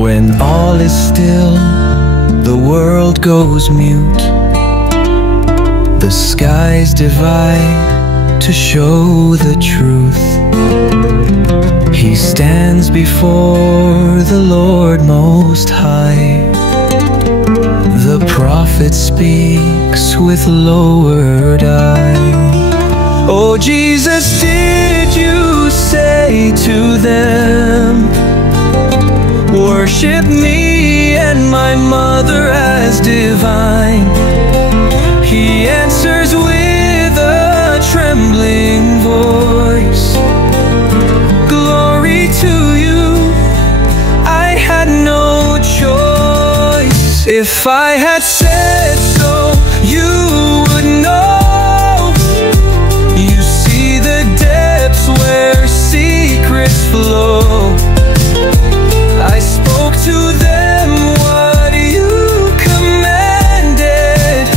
When all is still, the world goes mute, the skies divide to show the truth. He stands before the Lord Most High. The prophet speaks with lowered eye. Oh Jesus, did you say to them, worship me and my mother as divine? He answers with a trembling voice, glory to you, I had no choice. If I had said so, you would know. You see the depths where secrets flow. I spoke to them what you commanded,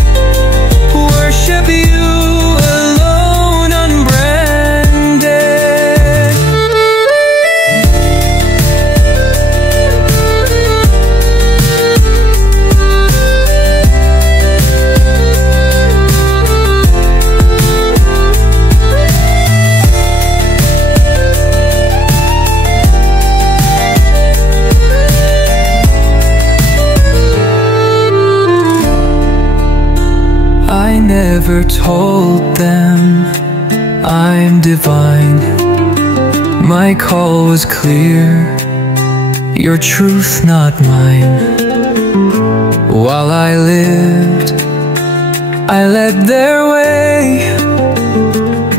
worship you alone unbranded. I never told them I'm divine. My call was clear, your truth not mine. While I lived, I led their way,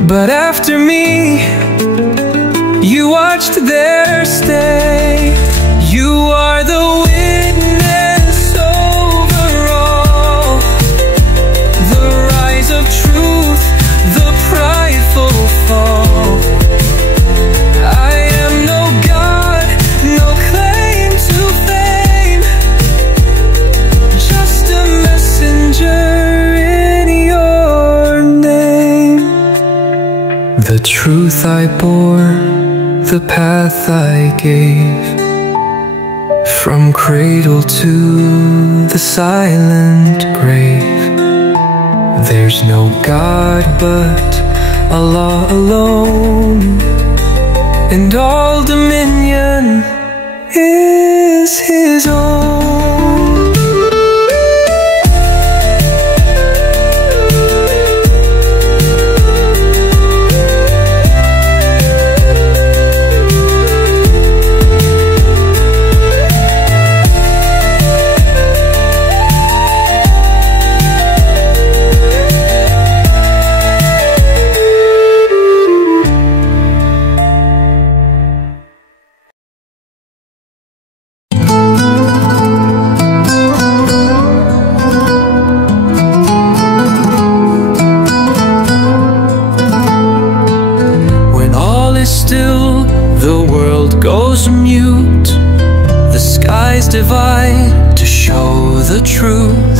but after me, you watched their stay. You are the witness over all, the rise of truth, the prideful fall. I am no God, no claim to fame, just a messenger in your name. The truth I bore, the path I gave, from cradle to the silent grave. There's no God but Allah alone, and all dominion is His own. Still, the world goes mute, the skies divide to show the truth.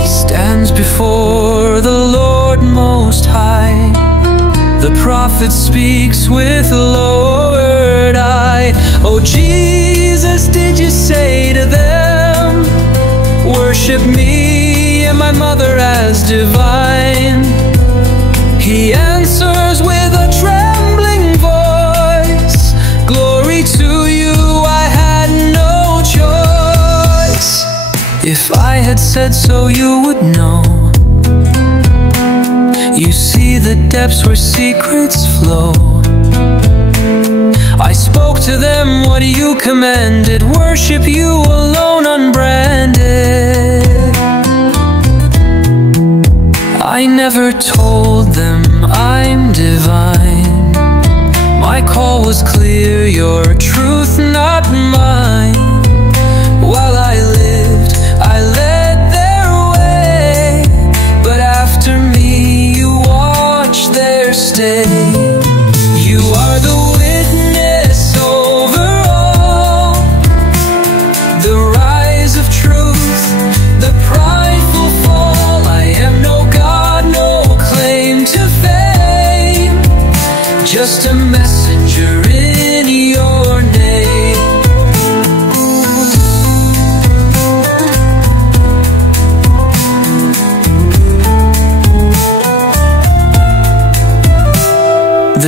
He stands before the Lord Most High. The prophet speaks with lowered eye. Oh Jesus, did you say to them, worship me and my mother as divine? He answers with a trembling voice, glory to you, I had no choice. If I had said so, you would know. You see the depths where secrets flow. I spoke to them what you commanded, worship you alone unbranded. I never told them I'm divine. My call was clear, your truth not mine. While I lived, I led their way, but after me, you watched their stay. You are the witness over all, the rise of truth,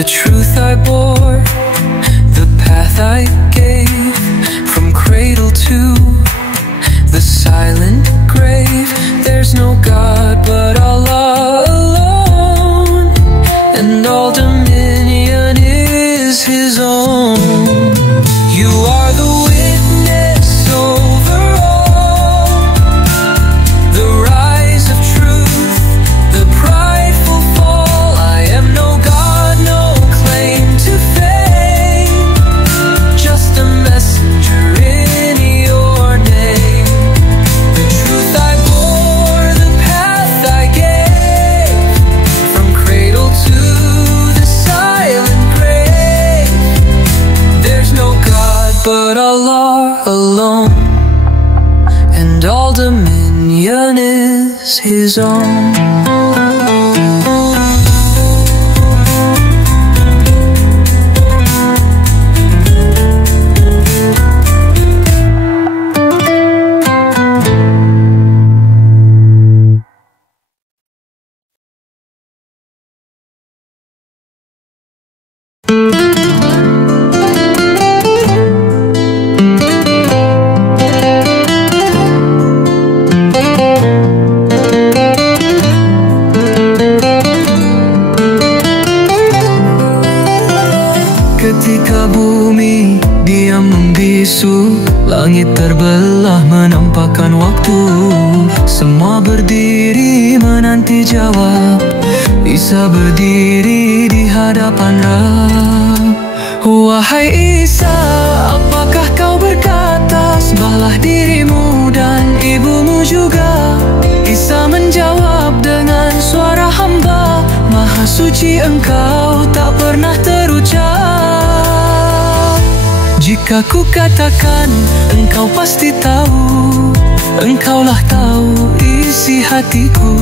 The truth I bore, the path I gave, from cradle to the silent grave. There's no God but Allah alone, and all dominion is His own. You are the witness over all, the rise of truth, the prideful fall. I am no God, no claim to fame, just a messenger in your name. The truth I bore, the path I gave, from cradle to the silent grave. There's no God but Allah alone, and all dominion is His own. Ketika bumi diam membisu, langit terbelah menampakkan waktu. Semua berdiri menanti jawab. Isa berdiri di hadapan Rabb. Wahai Isa, apakah kau berkata, sembahlah dirimu dan ibumu juga? Isa menjawab dengan suara hamba, Maha suci Engkau, tak pernah terucap. Jika ku katakan, Engkau pasti tahu, Engkaulah tahu isi hatiku.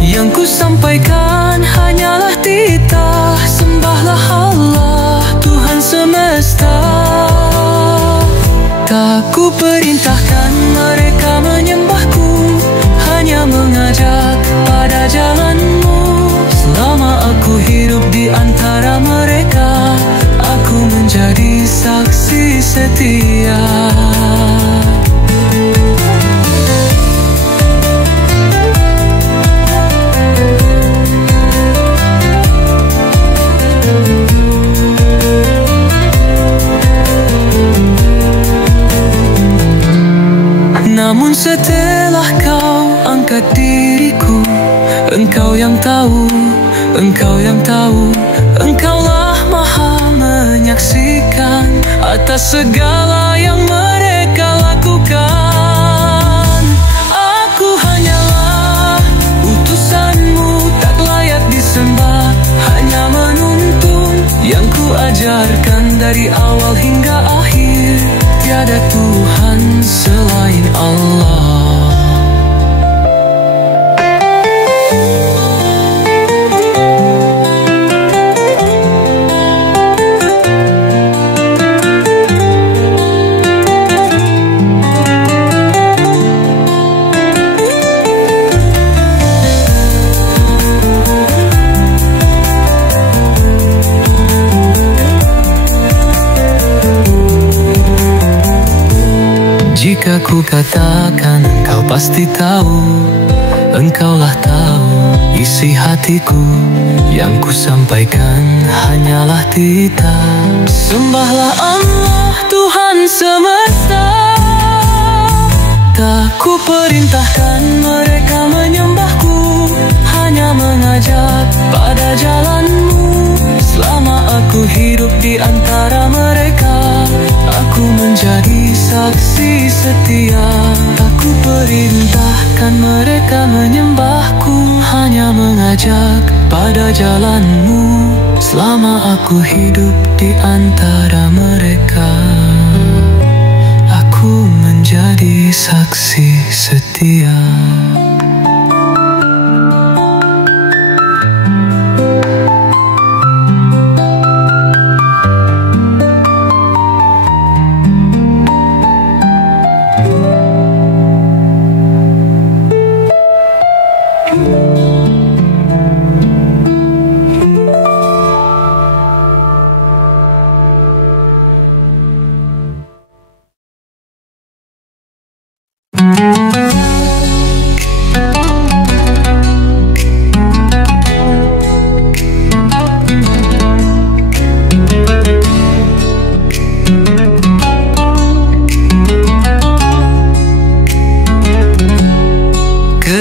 Yang ku sampaikan hanyalah titah, sembahlah Allah, Tuhan semesta. Tak ku perintahkan mereka menyembahku, hanya mengajak pada jalanmu. Selama aku hidup di antara mereka, aku menjadi saksi setia. Namun setelah kau angkat diriku, Engkau yang tahu, Engkau yang tahu, Engkaulah Maha menyaksikan atas segala yang mereka lakukan. Aku hanyalah utusanmu, tak layak disembah, hanya menuntun yang ku ajarkan dari awal hingga akhir. Tiada Tuhan selain Allah. Jika ku katakan, Engkau pasti tahu, Engkaulah tahu isi hatiku. Yang ku sampaikan hanyalah titah, sembahlah Allah, Tuhan semesta. Tak ku perintahkan mereka menyembahku, hanya mengajak pada jalanmu. Selama aku hidup di antara mereka, aku menjadi saksi setia. Tak ku perintahkan mereka menyembahku, hanya mengajak pada jalanmu. Selama aku hidup di antara mereka, aku menjadi saksi setia.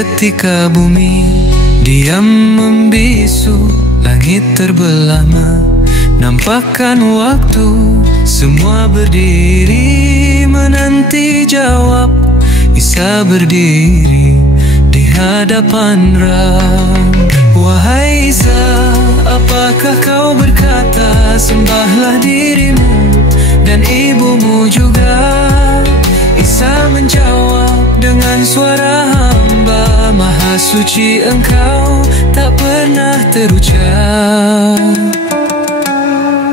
Ketika bumi diam membisu, langit terbelah menampakkan waktu. Semua berdiri menanti jawab. Isa berdiri di hadapan Rabb. Wahai Isa, apakah kau berkata? Sembahlah dirimu dan ibumu juga. Isa menjawab dengan suara hamba, Maha suci Engkau, tak pernah terucap.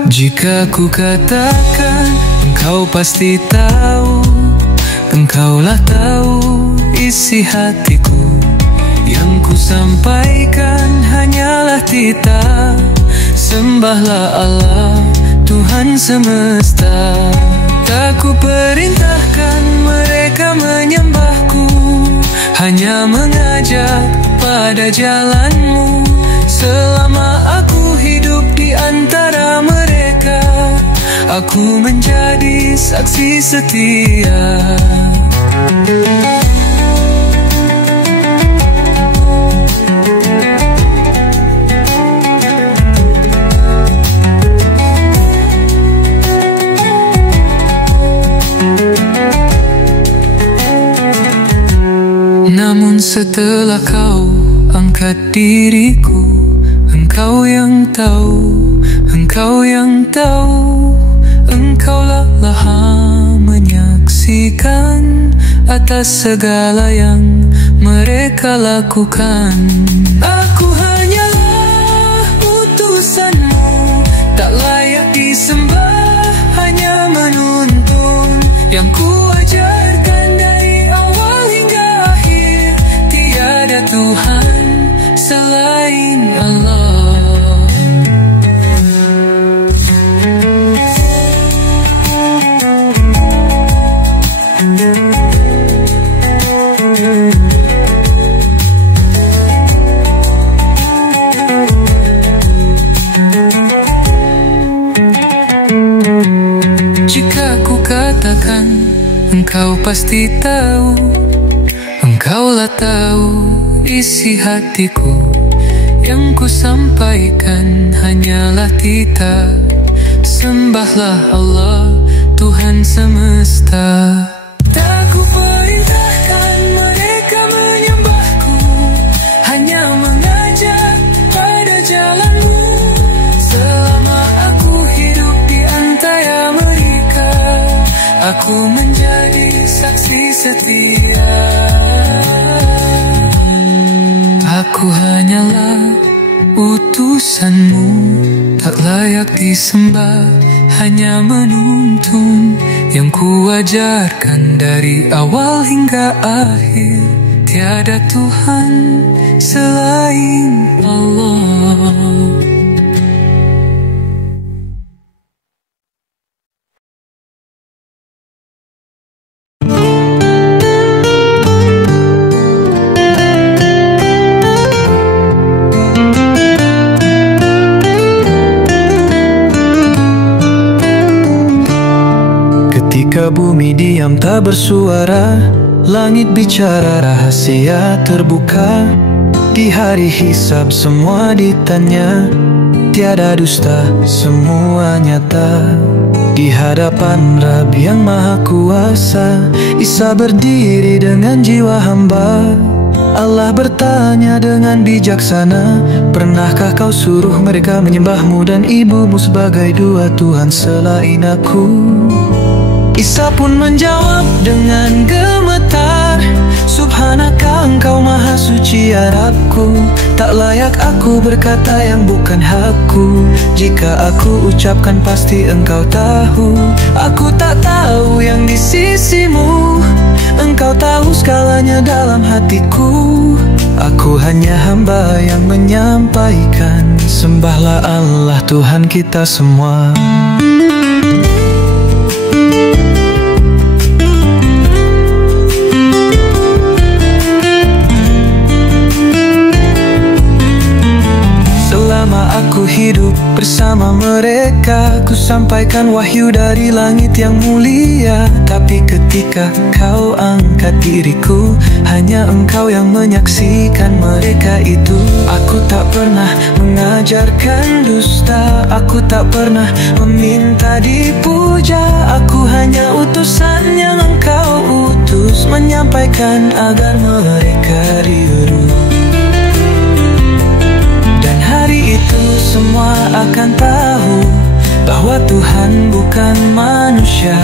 Jika ku katakan, Engkau pasti tahu. Engkaulah tahu isi hatiku. Yang ku sampaikan hanyalah titah. Sembahlah Allah, Tuhan semesta. Tak ku perintahkan mereka menyembahku, hanya mengajak pada jalanmu. Selama aku hidup di antara mereka, aku menjadi saksi setia. Namun setelah kau angkat diriku, Engkau yang tahu, Engkau yang tahu. Engkaulah Maha menyaksikan atas segala yang mereka lakukan. Aku hanyalah utusanmu, tak layak disembah, hanya menuntun. Yang ku ajarkan dari awal hingga akhir, tiada Tuhan selain Allah. Jika ku katakan, Engkau pasti tahu. Engkaulah tahu isi hatiku. Yang ku sampaikan hanyalah titah. Sembahlah Allah, Tuhan semesta. Tak ku perintahkan mereka menyembahku, hanya mengajak pada jalanmu. Selama aku hidup di antara mereka, aku menjadi saksi setia. Aku hanyalah utusanmu, tak layak disembah, hanya menuntun. Yang ku ajarkan dari awal hingga akhir, tiada Tuhan selain Allah. Ketika bumi diam tak bersuara, langit bicara, rahasia terbuka. Di hari hisab semua ditanya, tiada dusta, semua nyata. Di hadapan Rabb yang Maha Kuasa, Isa berdiri dengan jiwa hamba. Allah bertanya dengan bijaksana, pernahkah kau suruh mereka menyembahmu dan ibumu sebagai dua Tuhan selain aku? Isa pun menjawab dengan gemetar, Subhanaka Engkau Maha Suci ya Rabbku. Tak layak aku berkata yang bukan hakku. Jika aku ucapkan pasti Engkau tahu. Aku tak tahu yang di sisimu, Engkau tahu segalanya dalam hatiku. Aku hanya hamba yang menyampaikan, sembahlah Allah Tuhan kita semua. Selama aku hidup bersama mereka, ku sampaikan wahyu dari langit yang mulia. Tapi ketika kau angkat diriku, hanya engkau yang menyaksikan mereka itu. Aku tak pernah mengajarkan dusta, aku tak pernah meminta dipuja. Aku hanya utusan yang engkau utus, menyampaikan agar mereka diuruh. Dan hari itu semua akan tahu bahwa Tuhan bukan manusia,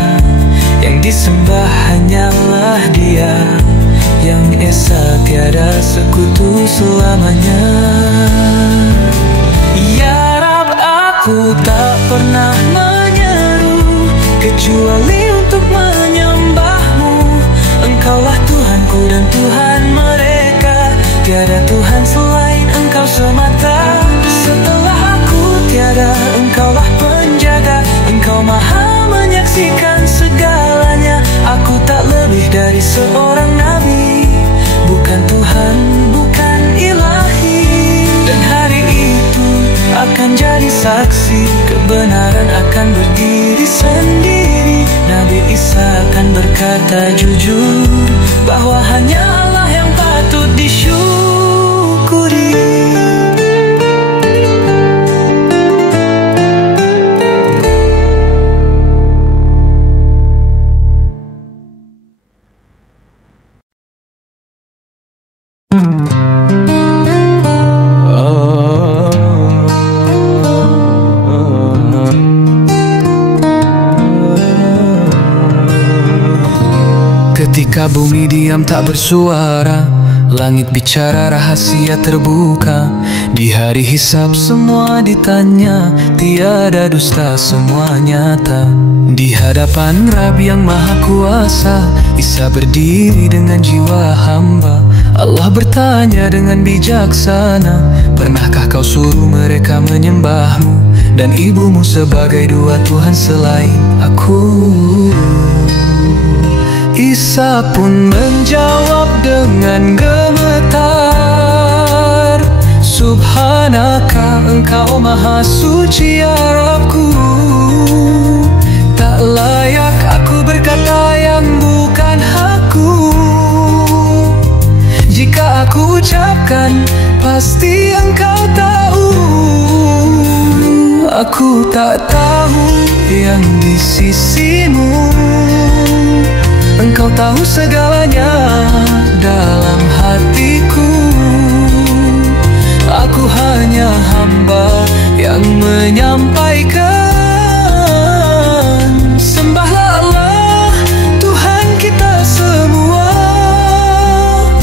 yang disembah hanyalah Dia, yang esa tiada sekutu selamanya. Ya Rab, aku tak pernah menyeru kecuali untuk menyembah-Mu. Engkaulah Tuhanku dan Tuhan mereka, tiada Tuhan selain Engkau semata. Setelah aku tiada, Engkaulah penjaga, Engkau maha menyaksikan segalanya. Aku tak lebih dari seorang nabi, bukan Tuhan, bukan ilahi. Dan hari itu akan jadi saksi, kebenaran akan berdiri sendiri. Nabi Isa akan berkata jujur bahwa hanya Allah yang patut disyukuri. Ketika bumi diam tak bersuara, langit bicara rahasia terbuka. Di hari hisab semua ditanya, tiada dusta semua nyata. Di hadapan Rabb yang maha kuasa, Isa berdiri dengan jiwa hamba. Allah bertanya dengan bijaksana, pernahkah kau suruh mereka menyembah-Mu dan ibumu sebagai dua Tuhan selain aku? Isa pun menjawab dengan gemetar, Subhanaka, Engkau maha suci ya Rabbku. Tak layak aku berkata yang bukan hakku. Jika aku ucapkan, pasti Engkau tahu. Aku tak tahu yang di sisimu, Engkau tahu segalanya dalam hatiku. Aku hanya hamba yang menyampaikan. Sembahlah Allah, Tuhan kita semua.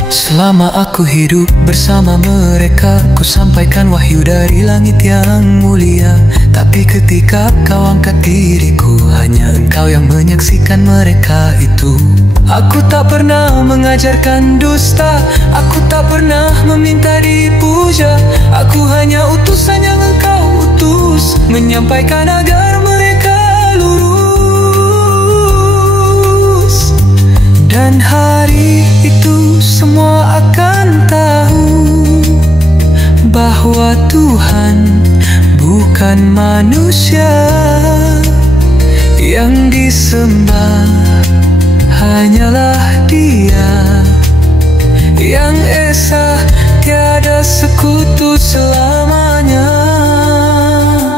Selama aku hidup bersama mereka, ku sampaikan wahyu dari langit yang mulia. Tapi ketika kau angkat diriku, hanya Engkau yang menyaksikan mereka itu. Aku tak pernah mengajarkan dusta, aku tak pernah meminta dipuja. Aku hanya utusan yang Engkau utus, menyampaikan agar mereka lurus. Dan hari itu semua akan tahu bahwa Tuhan bukan manusia, yang disembah hanyalah Dia, yang esa tiada sekutu selamanya.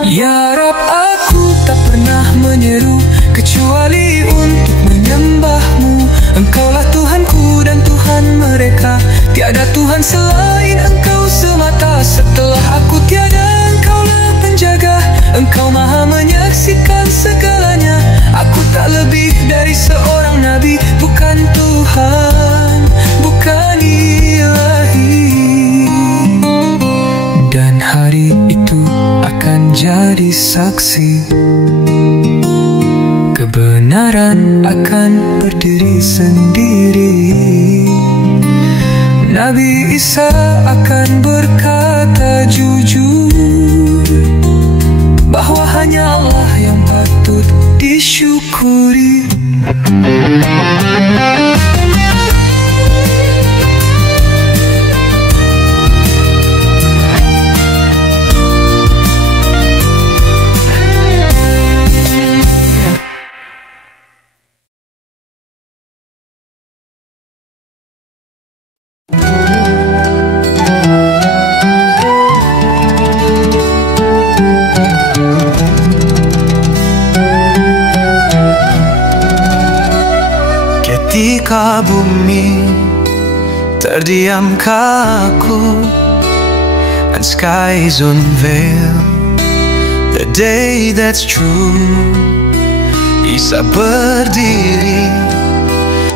Ya Rab, aku tak pernah menyeru kecuali untuk menyembah-Mu. Engkaulah Tuhanku dan Tuhan mereka, tiada Tuhan selain Engkau semata. Setelah aku tiada, Engkaulah penjaga, Engkau maha menyaksikan segalanya. Aku tak lebih dari seorang nabi, bukan Tuhan, bukan ilahi. Dan hari itu akan jadi saksi, kebenaran akan berdiri sendiri. Nabi Isa akan berkata jujur bahwa hanya Allah yang patut disyukuri. muka bumi, terdiam kaku, and skies unveil the day that's true. Isa berdiri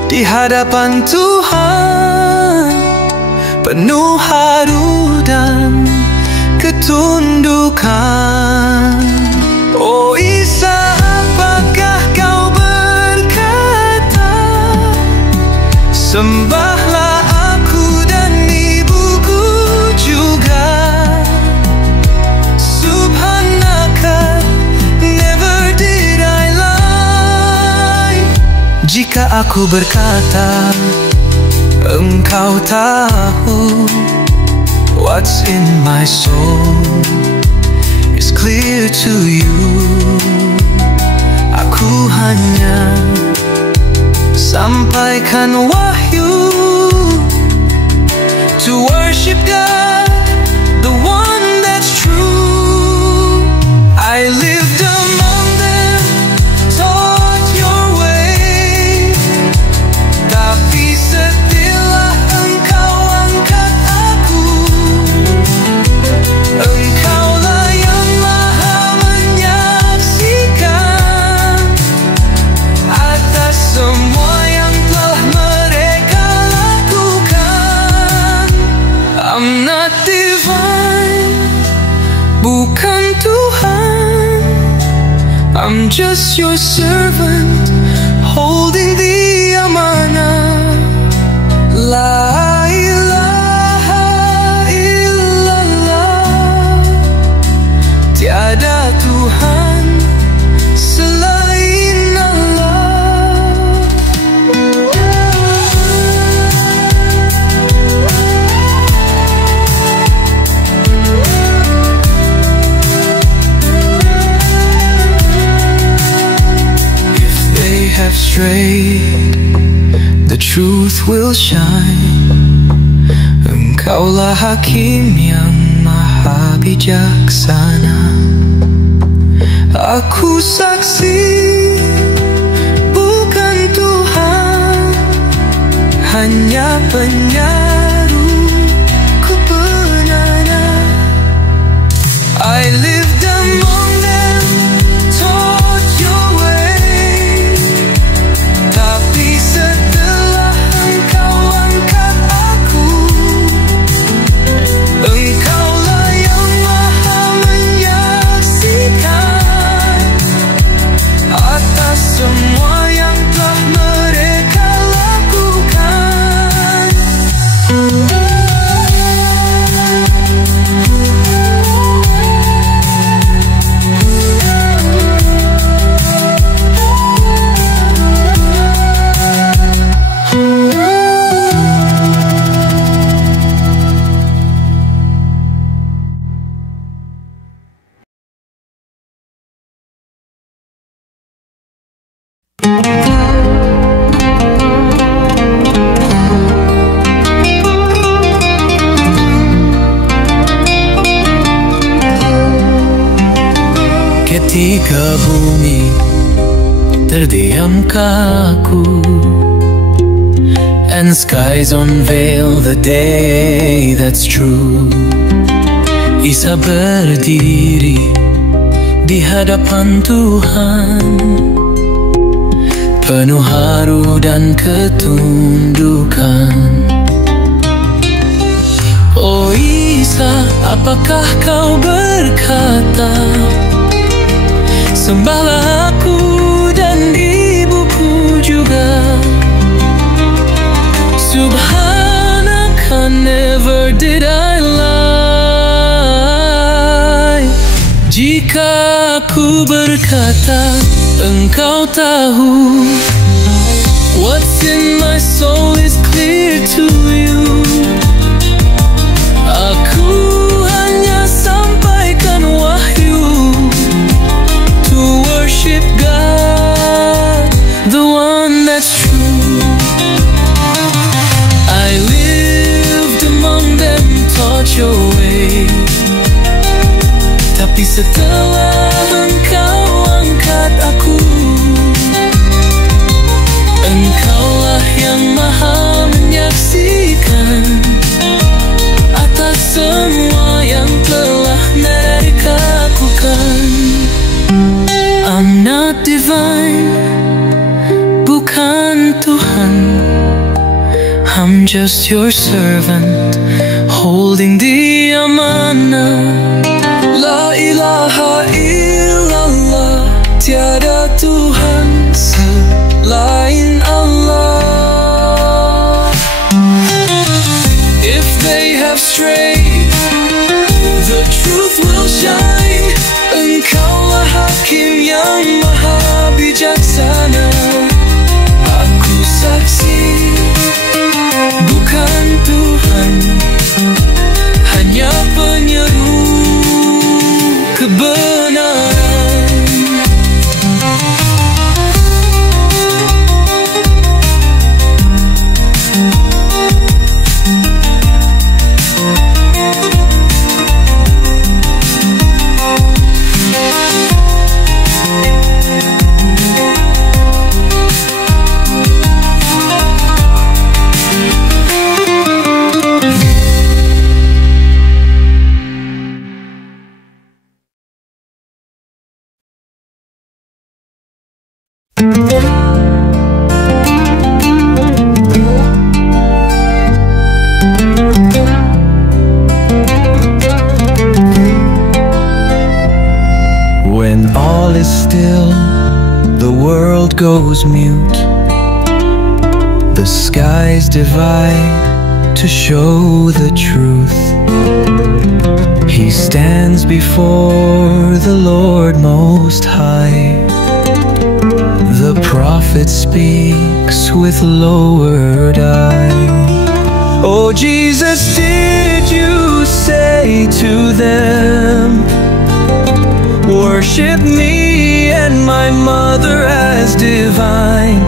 di hadapan Tuhan, penuh haru dan ketundukan. Oh Isa, apakah kau berkata, sembahlah aku dan ibuku juga. Subhanaka, never did I lie. Jika aku berkata, engkau tahu, what's in my soul is clear to you. Aku hanya sampaikan wahyu to worship God, the one that's true. I lived among them, taught your way, tapi setelah engkau angkat aku, engkaulah yang maha menyaksikan atas semua yang telah mereka lakukan. I'm not divine, bukan Tuhan, I'm just your servant, holding the amanah. La ilaha illallah, tiada Tuhan selain Allah. If they have strayed, the truth will shine. Engkaulah hakim yang maha bijaksana. Aku saksi, bukan Tuhan, hanya penyaru kebenaran. I lived among them, taught your way, tapi setelah engkau angkat aku, engkaulah yang maha menyaksikan atas semua yang telah mereka lakukan. Ketika bumi terdiam kaku, and skies unveil the day that's true. Isa berdiri di hadapan Tuhan, penuh haru dan ketundukan. Oh Isa, apakah kau berkata, sembahlah aku dan ibuku juga. Subhanaka, never did I lie. Jika aku berkata, engkau tahu, what's in my soul is clear to you. Aku hanya sampaikan wahyu to worship God, the one that's true. I lived among them, taught your way, tapi setelah engkau angkat aku, engkaulah yang maha just your servant, holding the amanah. La ilaha illallah, tiada Tuhan selain Allah. If they have strayed, the truth will shine. Engkaulah Hakim yang maha bijaksana. Aku saksi, bukan Tuhan, hanya penyeru kebenaran. When all is still, the world goes mute, the skies divide to show the truth. He stands before the Lord Most High. The prophet speaks with lowered eye. Oh Jesus, did you say to them, worship me and my mother as divine?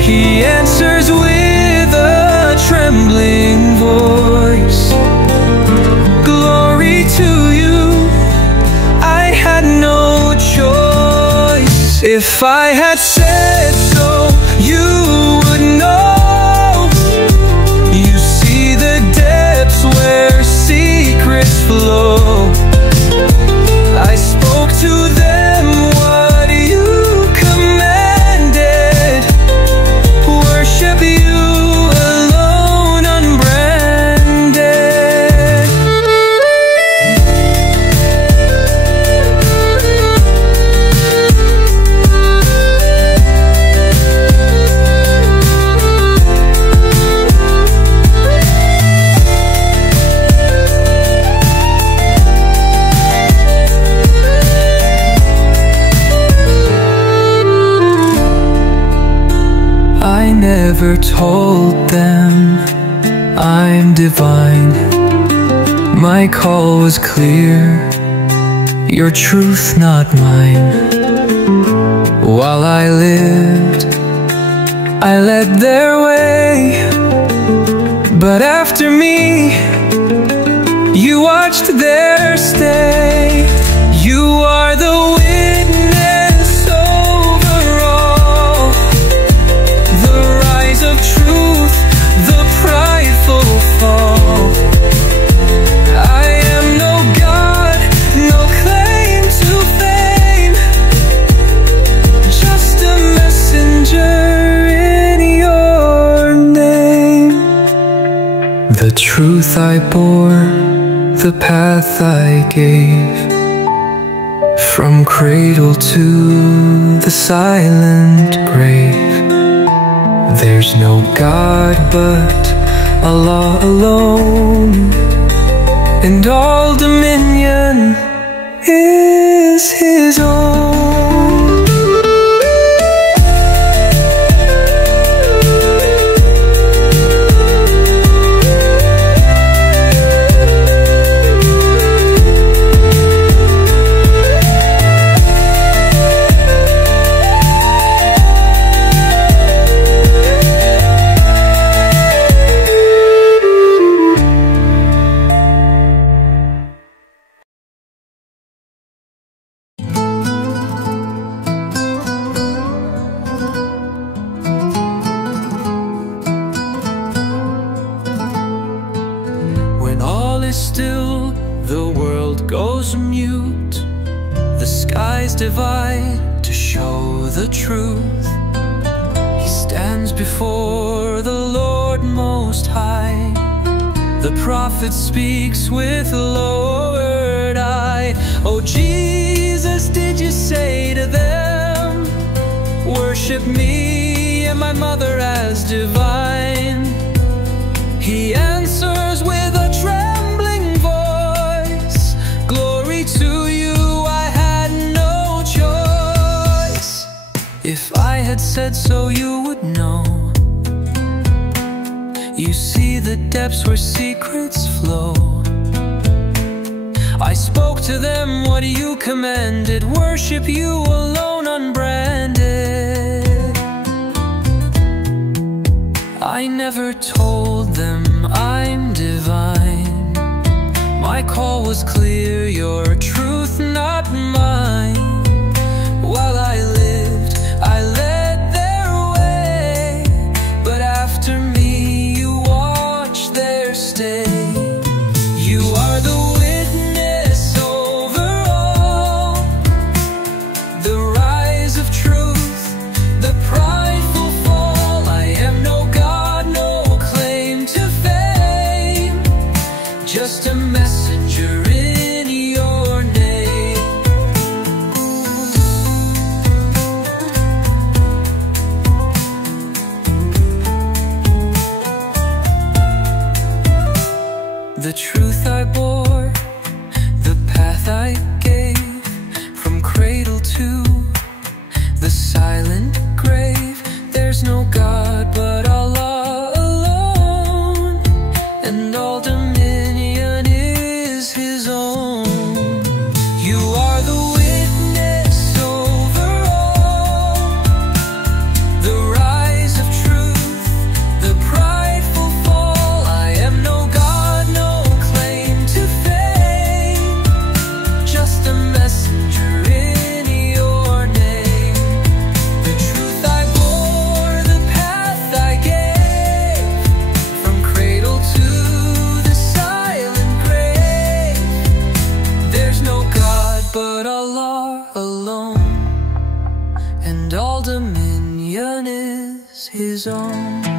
He answers with a trembling voice, glory to you, I had no choice. If I had said so, you would know. You see the depths where secrets flow. I spoke to them what you commanded, worship you alone unbranded. I never told them I'm divine. My call was clear, your truth not mine. While I lived, I led their way, but after me, you watched their stay. You are the witness over all, the rise of truth, the prideful fall. I am no God, no claim to fame, just a messenger in your name. The truth I bore, the path I gave, from cradle to the silent grave. There's no God but Allah alone, and all dominion is His own. Still, the world goes mute, the skies divide to show the truth. He stands before the Lord Most High. The prophet speaks with lowered eye. Oh Jesus, did you say to them, worship me and my mother as divine? He answers with a trembling voice, glory to you, I had no choice. If I had said so, you would know. You see the depths where secrets flow. I spoke to them what you commanded, worship you alone unbranded. I never told them I'm divine. My call was clear, your truth, not mine. While I lived, I led their way, but after me, you watched their stay. You are the witness over all, the rise of truth, the prideful fall. I am no God, no claim to fame, just a messenger in your name. The truth I bore, the path I gave, from cradle to the silent grave. There's no God but Allah alone, and all dominion is His own. You are the witness over all, the rise of truth, the prideful fall. I am no God, no claim to fame, just a messenger in your name. The truth I bore, the path I gave, from cradle to the silent grave. There's no God but Allah alone, and all dominion is His own.